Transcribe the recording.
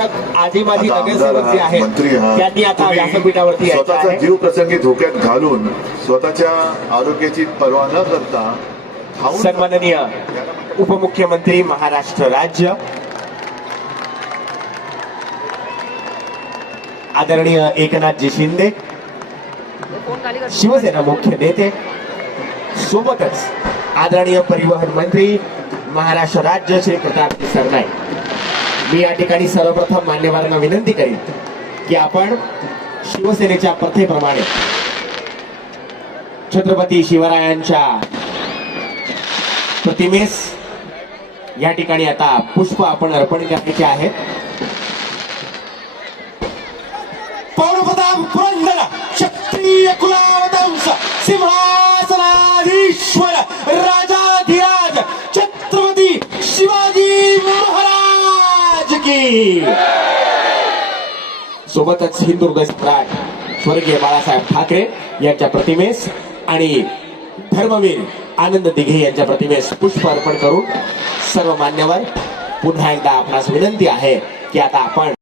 स्मारक आजी माजी आता नगरसेवक जे आहेत मंत्री त्यांनी आता व्यासपीठावरती यायचं स्वतःचा आहे. जीव प्रसंगी धोक्यात घालून स्वतःच्या आरोग्याची पर्वा न करता खाऊन सन्माननीय उपमुख्यमंत्री महाराष्ट्र राज्य आदरणीय एकनाथजी शिंदे शिवसेना मुख्य नेते सोबतच आदरणीय परिवहन मंत्री महाराष्ट्र राज्य श्री प्रतापजी सरनाईक. मी या ठिकाणी सर्वप्रथम मान्यवरांना विनंती करीन की आपण शिवसेनेच्या प्रथेप्रमाणे छत्रपती शिवरायांच्या प्रतिमेस या ठिकाणी आता पुष्प आपण अर्पण करायचे आहेत. पौरप्रताप पुरंदर क्षत्रिय कुलावतंस सिंहासनाधीश्वर राजाधिराज छत्रपती शिवाजी महाराज की. सोबतच हिंदुर्ग सम्राट स्वर्गीय बाळासाहेब ठाकरे यांच्या प्रतिमेस आणि धर्मवीर आनंद दिघे यांच्या प्रतिमेस पुष्प अर्पण करून सर्व मान्यवर पुन्हा एकदा आपणास विनंती आहे की आता आपण